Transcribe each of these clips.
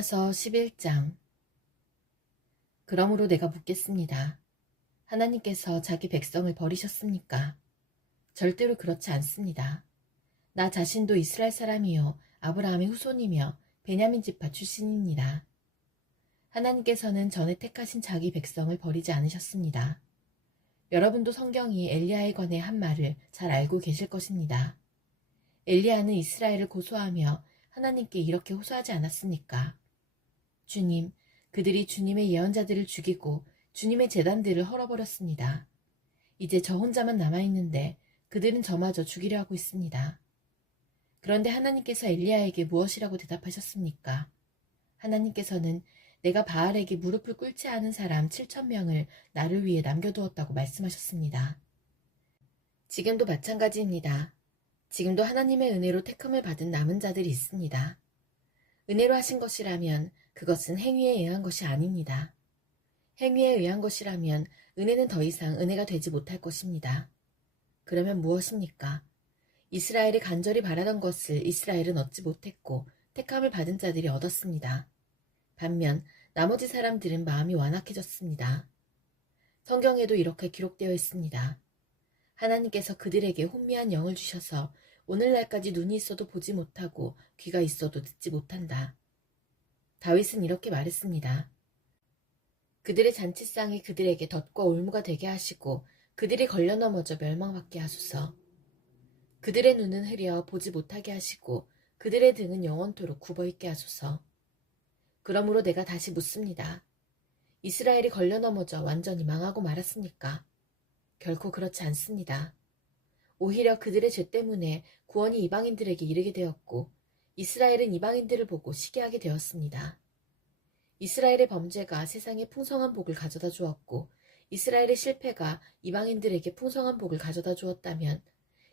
로마서 11장. 그러므로 내가 묻겠습니다. 하나님께서 자기 백성을 버리셨습니까? 절대로 그렇지 않습니다. 나 자신도 이스라엘 사람이요 아브라함의 후손이며 베냐민 지파 출신입니다. 하나님께서는 전에 택하신 자기 백성을 버리지 않으셨습니다. 여러분도 성경이 엘리야에 관해 한 말을 잘 알고 계실 것입니다. 엘리야는 이스라엘을 고소하며 하나님께 이렇게 호소하지 않았습니까? 주님, 그들이 주님의 예언자들을 죽이고 주님의 제단들을 헐어버렸습니다. 이제 저 혼자만 남아있는데 그들은 저마저 죽이려 하고 있습니다. 그런데 하나님께서 엘리야에게 무엇이라고 대답하셨습니까? 하나님께서는 내가 바알에게 무릎을 꿇지 않은 사람 7,000명을 나를 위해 남겨두었다고 말씀하셨습니다. 지금도 마찬가지입니다. 지금도 하나님의 은혜로 택함을 받은 남은 자들이 있습니다. 은혜로 하신 것이라면 그것은 행위에 의한 것이 아닙니다. 행위에 의한 것이라면 은혜는 더 이상 은혜가 되지 못할 것입니다. 그러면 무엇입니까? 이스라엘이 간절히 바라던 것을 이스라엘은 얻지 못했고 택함을 받은 자들이 얻었습니다. 반면 나머지 사람들은 마음이 완악해졌습니다. 성경에도 이렇게 기록되어 있습니다. 하나님께서 그들에게 혼미한 영을 주셔서 오늘날까지 눈이 있어도 보지 못하고 귀가 있어도 듣지 못한다. 다윗은 이렇게 말했습니다. 그들의 잔치상이 그들에게 덫과 올무가 되게 하시고 그들이 걸려 넘어져 멸망받게 하소서. 그들의 눈은 흐려 보지 못하게 하시고 그들의 등은 영원토록 굽어있게 하소서. 그러므로 내가 다시 묻습니다. 이스라엘이 걸려 넘어져 완전히 망하고 말았습니까? 결코 그렇지 않습니다. 오히려 그들의 죄 때문에 구원이 이방인들에게 이르게 되었고 이스라엘은 이방인들을 보고 시기하게 되었습니다. 이스라엘의 범죄가 세상에 풍성한 복을 가져다 주었고 이스라엘의 실패가 이방인들에게 풍성한 복을 가져다 주었다면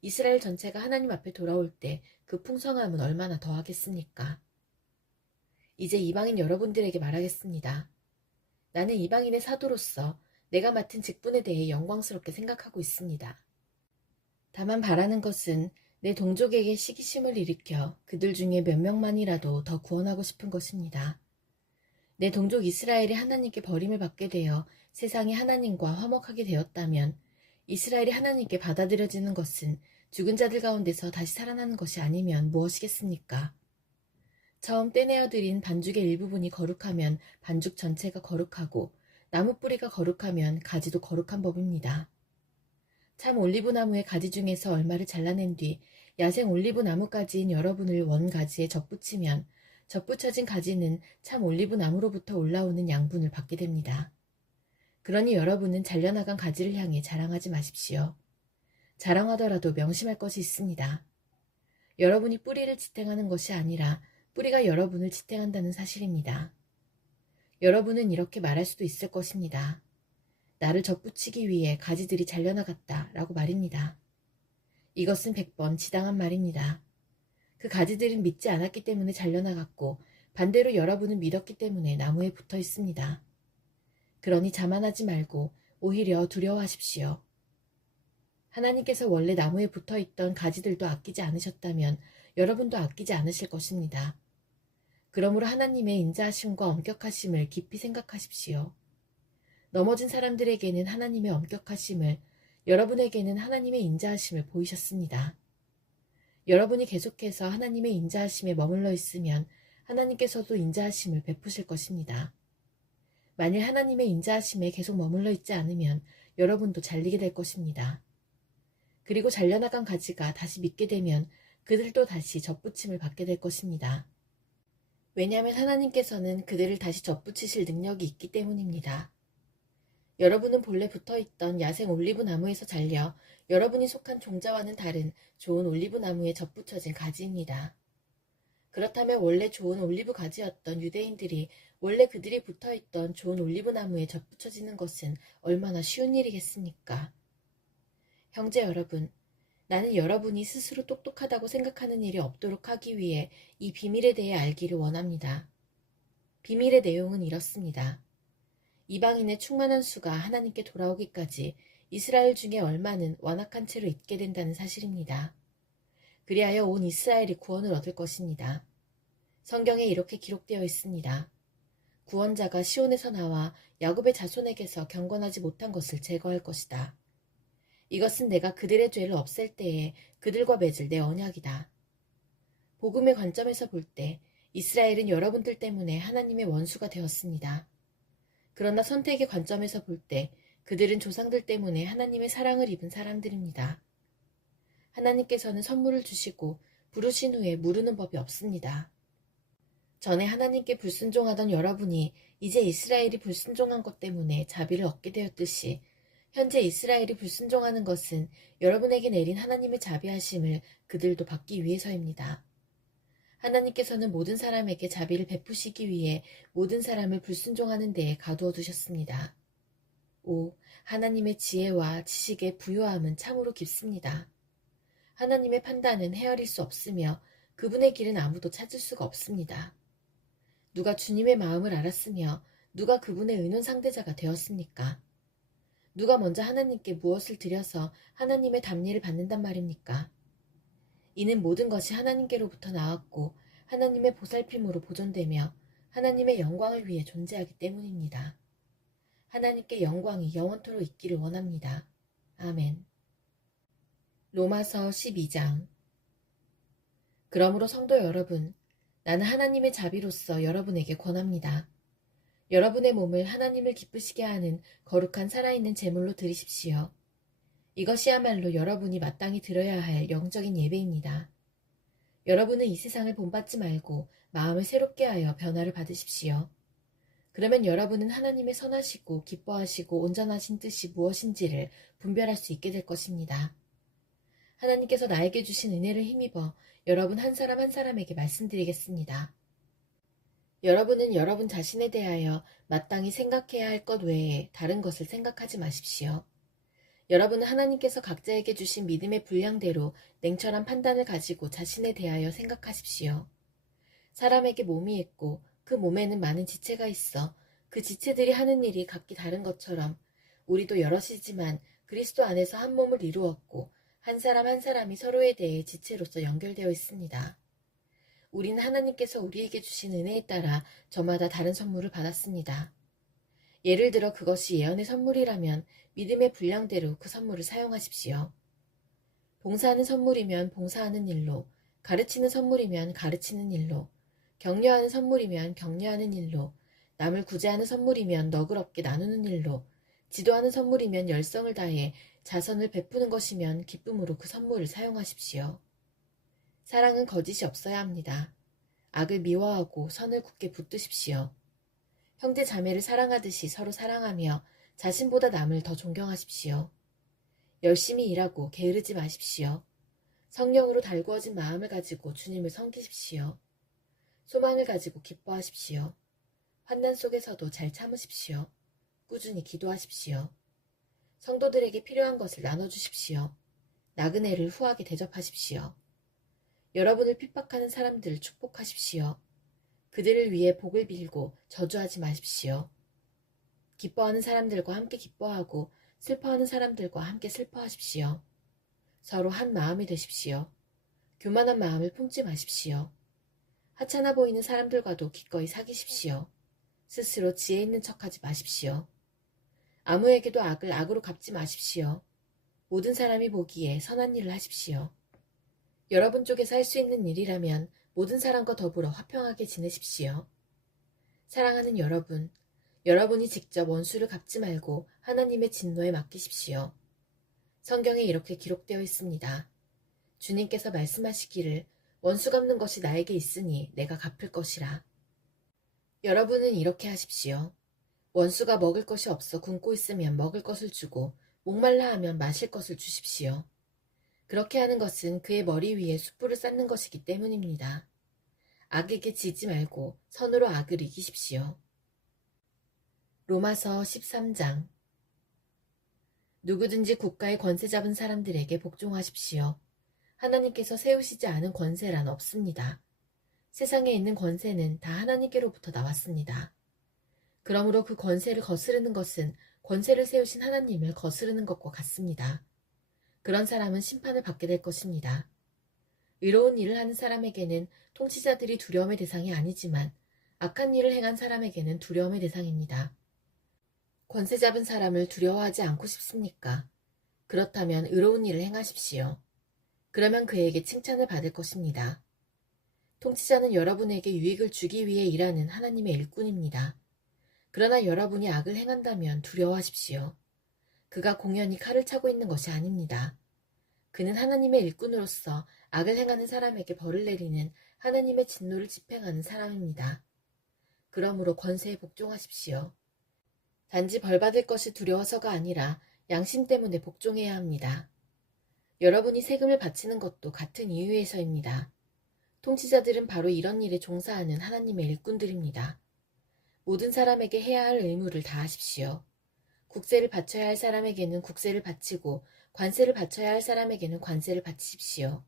이스라엘 전체가 하나님 앞에 돌아올 때 그 풍성함은 얼마나 더하겠습니까? 이제 이방인 여러분들에게 말하겠습니다. 나는 이방인의 사도로서 내가 맡은 직분에 대해 영광스럽게 생각하고 있습니다. 다만 바라는 것은 내 동족에게 시기심을 일으켜 그들 중에 몇 명만이라도 더 구원하고 싶은 것입니다. 내 동족 이스라엘이 하나님께 버림을 받게 되어 세상에 하나님과 화목하게 되었다면 이스라엘이 하나님께 받아들여지는 것은 죽은 자들 가운데서 다시 살아나는 것이 아니면 무엇이겠습니까? 처음 떼내어드린 반죽의 일부분이 거룩하면 반죽 전체가 거룩하고 나무 뿌리가 거룩하면 가지도 거룩한 법입니다. 참 올리브나무의 가지 중에서 얼마를 잘라낸 뒤 야생 올리브나무까지인 여러분을 원가지에 접붙이면 접붙여진 가지는 참 올리브나무로부터 올라오는 양분을 받게 됩니다. 그러니 여러분은 잘려나간 가지를 향해 자랑하지 마십시오. 자랑하더라도 명심할 것이 있습니다. 여러분이 뿌리를 지탱하는 것이 아니라 뿌리가 여러분을 지탱한다는 사실입니다. 여러분은 이렇게 말할 수도 있을 것입니다. 나를 접붙이기 위해 가지들이 잘려나갔다 라고 말입니다. 이것은 100번 지당한 말입니다. 그 가지들은 믿지 않았기 때문에 잘려나갔고 반대로 여러분은 믿었기 때문에 나무에 붙어 있습니다. 그러니 자만하지 말고 오히려 두려워하십시오. 하나님께서 원래 나무에 붙어 있던 가지들도 아끼지 않으셨다면 여러분도 아끼지 않으실 것입니다. 그러므로 하나님의 인자하심과 엄격하심을 깊이 생각하십시오. 넘어진 사람들에게는 하나님의 엄격하심을, 여러분에게는 하나님의 인자하심을 보이셨습니다. 여러분이 계속해서 하나님의 인자하심에 머물러 있으면 하나님께서도 인자하심을 베푸실 것입니다. 만일 하나님의 인자하심에 계속 머물러 있지 않으면 여러분도 잘리게 될 것입니다. 그리고 잘려나간 가지가 다시 믿게 되면 그들도 다시 접붙임을 받게 될 것입니다. 왜냐하면 하나님께서는 그들을 다시 접붙이실 능력이 있기 때문입니다. 여러분은 본래 붙어있던 야생 올리브 나무에서 잘려 여러분이 속한 종자와는 다른 좋은 올리브 나무에 접붙여진 가지입니다. 그렇다면 원래 좋은 올리브 가지였던 유대인들이 원래 그들이 붙어있던 좋은 올리브 나무에 접붙여지는 것은 얼마나 쉬운 일이겠습니까? 형제 여러분, 나는 여러분이 스스로 똑똑하다고 생각하는 일이 없도록 하기 위해 이 비밀에 대해 알기를 원합니다. 비밀의 내용은 이렇습니다. 이방인의 충만한 수가 하나님께 돌아오기까지 이스라엘 중에 얼마는 완악한 채로 있게 된다는 사실입니다. 그리하여 온 이스라엘이 구원을 얻을 것입니다. 성경에 이렇게 기록되어 있습니다. 구원자가 시온에서 나와 야곱의 자손에게서 경건하지 못한 것을 제거할 것이다. 이것은 내가 그들의 죄를 없앨 때에 그들과 맺을 내 언약이다. 복음의 관점에서 볼 때 이스라엘은 여러분들 때문에 하나님의 원수가 되었습니다. 그러나 선택의 관점에서 볼 때 그들은 조상들 때문에 하나님의 사랑을 입은 사람들입니다. 하나님께서는 선물을 주시고 부르신 후에 무르는 법이 없습니다. 전에 하나님께 불순종하던 여러분이 이제 이스라엘이 불순종한 것 때문에 자비를 얻게 되었듯이 현재 이스라엘이 불순종하는 것은 여러분에게 내린 하나님의 자비하심을 그들도 받기 위해서입니다. 하나님께서는 모든 사람에게 자비를 베푸시기 위해 모든 사람을 불순종하는 데에 가두어 두셨습니다. 하나님의 지혜와 지식의 부요함은 참으로 깊습니다. 하나님의 판단은 헤아릴 수 없으며 그분의 길은 아무도 찾을 수가 없습니다. 누가 주님의 마음을 알았으며 누가 그분의 의논 상대자가 되었습니까? 누가 먼저 하나님께 무엇을 드려서 하나님의 답례를 받는단 말입니까? 이는 모든 것이 하나님께로부터 나왔고 하나님의 보살핌으로 보존되며 하나님의 영광을 위해 존재하기 때문입니다. 하나님께 영광이 영원토록 있기를 원합니다. 아멘. 로마서 12장. 그러므로 성도 여러분, 나는 하나님의 자비로서 여러분에게 권합니다. 여러분의 몸을 하나님을 기쁘시게 하는 거룩한 살아있는 제물로 드리십시오. 이것이야말로 여러분이 마땅히 드려야 할 영적인 예배입니다. 여러분은 이 세상을 본받지 말고 마음을 새롭게 하여 변화를 받으십시오. 그러면 여러분은 하나님의 선하시고 기뻐하시고 온전하신 뜻이 무엇인지를 분별할 수 있게 될 것입니다. 하나님께서 나에게 주신 은혜를 힘입어 여러분 한 사람 한 사람에게 말씀드리겠습니다. 여러분은 여러분 자신에 대하여 마땅히 생각해야 할 것 외에 다른 것을 생각하지 마십시오. 여러분은 하나님께서 각자에게 주신 믿음의 분량대로 냉철한 판단을 가지고 자신에 대하여 생각하십시오. 사람에게 몸이 있고 그 몸에는 많은 지체가 있어 그 지체들이 하는 일이 각기 다른 것처럼 우리도 여럿이지만 그리스도 안에서 한 몸을 이루었고 한 사람 한 사람이 서로에 대해 지체로서 연결되어 있습니다. 우리는 하나님께서 우리에게 주신 은혜에 따라 저마다 다른 선물을 받았습니다. 예를 들어 그것이 예언의 선물이라면 믿음의 분량대로 그 선물을 사용하십시오. 봉사하는 선물이면 봉사하는 일로, 가르치는 선물이면 가르치는 일로, 격려하는 선물이면 격려하는 일로, 남을 구제하는 선물이면 너그럽게 나누는 일로, 지도하는 선물이면 열성을 다해 자선을 베푸는 것이면 기쁨으로 그 선물을 사용하십시오. 사랑은 거짓이 없어야 합니다. 악을 미워하고 선을 굳게 붙드십시오. 형제 자매를 사랑하듯이 서로 사랑하며 자신보다 남을 더 존경하십시오. 열심히 일하고 게으르지 마십시오. 성령으로 달구어진 마음을 가지고 주님을 섬기십시오. 소망을 가지고 기뻐하십시오. 환난 속에서도 잘 참으십시오. 꾸준히 기도하십시오. 성도들에게 필요한 것을 나눠주십시오. 나그네를 후하게 대접하십시오. 여러분을 핍박하는 사람들을 축복하십시오. 그들을 위해 복을 빌고 저주하지 마십시오. 기뻐하는 사람들과 함께 기뻐하고 슬퍼하는 사람들과 함께 슬퍼하십시오. 서로 한 마음이 되십시오. 교만한 마음을 품지 마십시오. 하찮아 보이는 사람들과도 기꺼이 사귀십시오. 스스로 지혜 있는 척하지 마십시오. 아무에게도 악을 악으로 갚지 마십시오. 모든 사람이 보기에 선한 일을 하십시오. 여러분 쪽에서 할 수 있는 일이라면 모든 사람과 더불어 화평하게 지내십시오. 사랑하는 여러분, 여러분이 직접 원수를 갚지 말고 하나님의 진노에 맡기십시오. 성경에 이렇게 기록되어 있습니다. 주님께서 말씀하시기를 원수 갚는 것이 나에게 있으니 내가 갚을 것이라. 여러분은 이렇게 하십시오. 원수가 먹을 것이 없어 굶고 있으면 먹을 것을 주고 목말라 하면 마실 것을 주십시오. 그렇게 하는 것은 그의 머리 위에 숯불을 쌓는 것이기 때문입니다. 악에게 지지 말고 선으로 악을 이기십시오. 로마서 13장. 누구든지 국가의 권세 잡은 사람들에게 복종하십시오. 하나님께서 세우시지 않은 권세란 없습니다. 세상에 있는 권세는 다 하나님께로부터 나왔습니다. 그러므로 그 권세를 거스르는 것은 권세를 세우신 하나님을 거스르는 것과 같습니다. 그런 사람은 심판을 받게 될 것입니다. 의로운 일을 하는 사람에게는 통치자들이 두려움의 대상이 아니지만 악한 일을 행한 사람에게는 두려움의 대상입니다. 권세 잡은 사람을 두려워하지 않고 싶습니까? 그렇다면 의로운 일을 행하십시오. 그러면 그에게 칭찬을 받을 것입니다. 통치자는 여러분에게 유익을 주기 위해 일하는 하나님의 일꾼입니다. 그러나 여러분이 악을 행한다면 두려워하십시오. 그가 공연히 칼을 차고 있는 것이 아닙니다. 그는 하나님의 일꾼으로서 악을 행하는 사람에게 벌을 내리는 하나님의 진노를 집행하는 사람입니다. 그러므로 권세에 복종하십시오. 단지 벌받을 것이 두려워서가 아니라 양심 때문에 복종해야 합니다. 여러분이 세금을 바치는 것도 같은 이유에서입니다. 통치자들은 바로 이런 일에 종사하는 하나님의 일꾼들입니다. 모든 사람에게 해야 할 의무를 다하십시오. 국세를 바쳐야 할 사람에게는 국세를 바치고 관세를 바쳐야 할 사람에게는 관세를 바치십시오.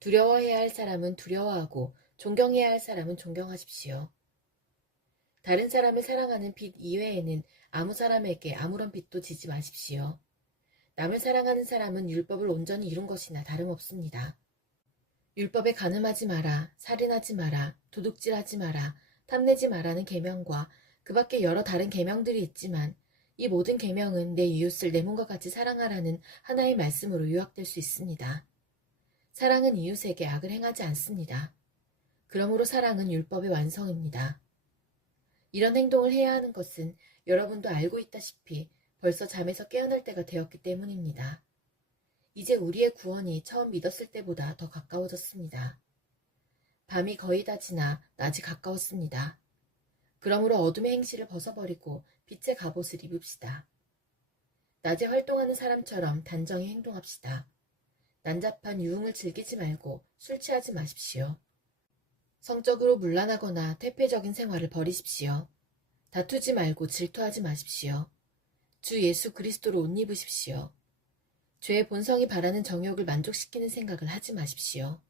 두려워해야 할 사람은 두려워하고 존경해야 할 사람은 존경하십시오. 다른 사람을 사랑하는 빚 이외에는 아무 사람에게 아무런 빚도 지지 마십시오. 남을 사랑하는 사람은 율법을 온전히 이룬 것이나 다름없습니다. 율법에 간음하지 마라, 살인하지 마라, 도둑질하지 마라, 탐내지 마라는 계명과 그 밖에 여러 다른 계명들이 있지만 이 모든 계명은 내 이웃을 내 몸과 같이 사랑하라는 하나의 말씀으로 요약될 수 있습니다. 사랑은 이웃에게 악을 행하지 않습니다. 그러므로 사랑은 율법의 완성입니다. 이런 행동을 해야 하는 것은 여러분도 알고 있다시피 벌써 잠에서 깨어날 때가 되었기 때문입니다. 이제 우리의 구원이 처음 믿었을 때보다 더 가까워졌습니다. 밤이 거의 다 지나 낮이 가까웠습니다. 그러므로 어둠의 행실을 벗어버리고 빛의 갑옷을 입읍시다. 낮에 활동하는 사람처럼 단정히 행동합시다. 난잡한 유흥을 즐기지 말고 술 취하지 마십시오. 성적으로 문란하거나 퇴폐적인 생활을 버리십시오. 다투지 말고 질투하지 마십시오. 주 예수 그리스도로 옷 입으십시오. 죄의 본성이 바라는 정욕을 만족시키는 생각을 하지 마십시오.